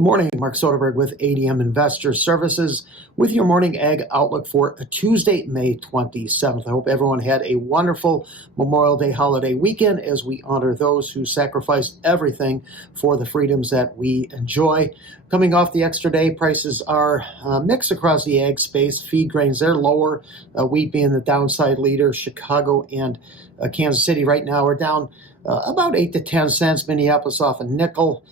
Good morning, Mark Soderberg with ADM Investor Services with your morning ag outlook for Tuesday, May 27th. I hope everyone had a wonderful Memorial Day holiday weekend as we honor those who sacrificed everything for the freedoms that we enjoy. Coming off the extra day, prices are mixed across the ag space. Feed grains, they're lower, wheat being the downside leader. Chicago and Kansas City right now are down about 8 to 10 cents. Minneapolis off a nickel.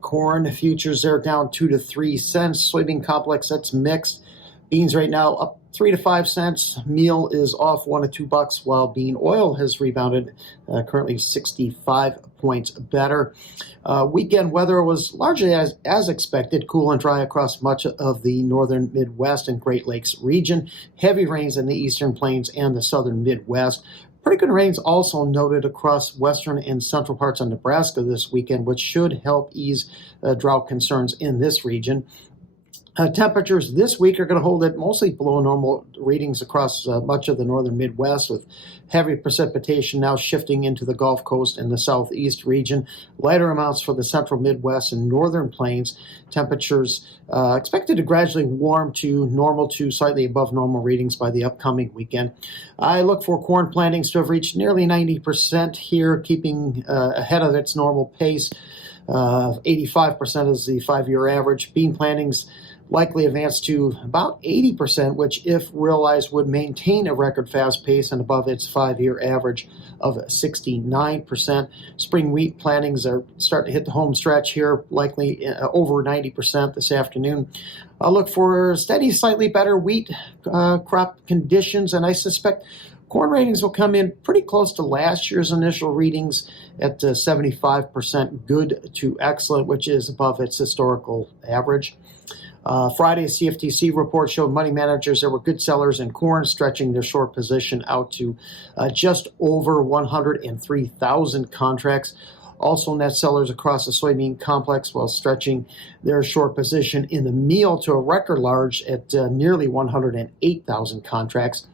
Corn futures, they're down 2 to 3 cents. Soybean complex, that's mixed. Beans right now up 3 to 5 cents. Meal is off $1 to $2, while bean oil has rebounded, currently 65 points better. Weekend weather was largely as expected, cool and dry across much of the northern Midwest and Great Lakes region. Heavy rains in the eastern plains and the southern Midwest. Pretty good rains also noted across western and central parts of Nebraska this weekend, which should help ease drought concerns in this region. Temperatures this week are going to hold it mostly below normal readings across much of the northern Midwest, with heavy precipitation now shifting into the Gulf Coast and the southeast region. Lighter amounts for the central Midwest and northern plains. Temperatures expected to gradually warm to normal to slightly above normal readings by the upcoming weekend. I look for corn plantings to have reached nearly 90% here, keeping ahead of its normal pace. 85% is the 5-year average. Bean plantings likely advance to about 80%, which, if realized, would maintain a record fast pace and above its 5-year average of 69%. Spring wheat plantings are starting to hit the home stretch here, likely over 90% this afternoon. I'll look for steady, slightly better wheat crop conditions, and I suspect corn ratings will come in pretty close to last year's initial readings at 75% good to excellent, which is above its historical average. Friday's CFTC report showed money managers there were good sellers in corn, stretching their short position out to just over 103,000 contracts. Also net sellers across the soybean complex while stretching their short position in the meal to a record large at nearly 108,000 contracts.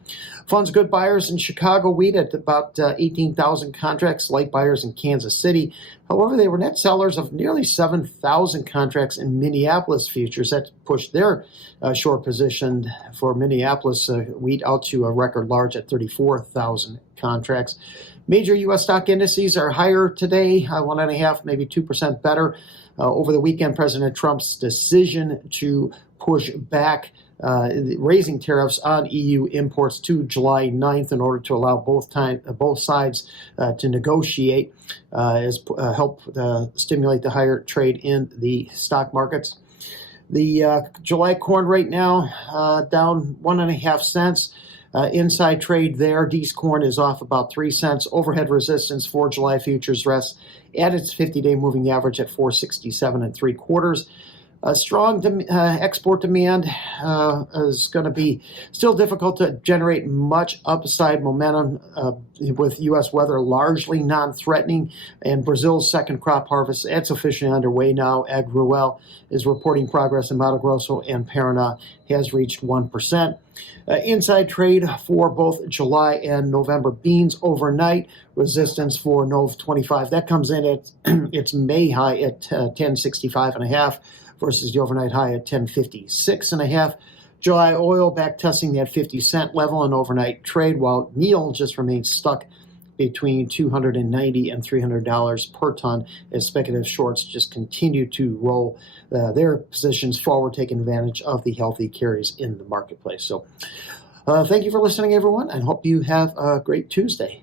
Funds good buyers in Chicago wheat at about 18,000 contracts, light buyers in Kansas City. However, they were net sellers of nearly 7,000 contracts in Minneapolis futures. That pushed their short position for Minneapolis wheat out to a record large at 34,000 contracts. Major U.S. stock indices are higher today, 1.5%, maybe 2% better. Over the weekend, President Trump's decision to push back raising tariffs on EU imports to July 9th in order to allow both sides to negotiate has helped stimulate the higher trade in the stock markets. The July corn right now down 1.5 cents. Inside trade there, D's corn is off about 3 cents. Overhead resistance for July futures rests at its 50-day moving average at 467 3/4. Strong export demand is going to be still difficult to generate much upside momentum with U.S. weather largely non-threatening, and Brazil's second crop harvest, it's officially underway now. AgRuel is reporting progress in Mato Grosso, and Paraná has reached 1%. Inside trade for both July and November beans overnight. Resistance for Nov 25. That comes in at its May high at 1065.5 versus the overnight high at 1056.5. July oil back testing that 50-cent level in overnight trade, while meal just remains stuck between $290 and $300 per ton as speculative shorts just continue to roll their positions forward, taking advantage of the healthy carries in the marketplace. So thank you for listening, everyone, and hope you have a great Tuesday.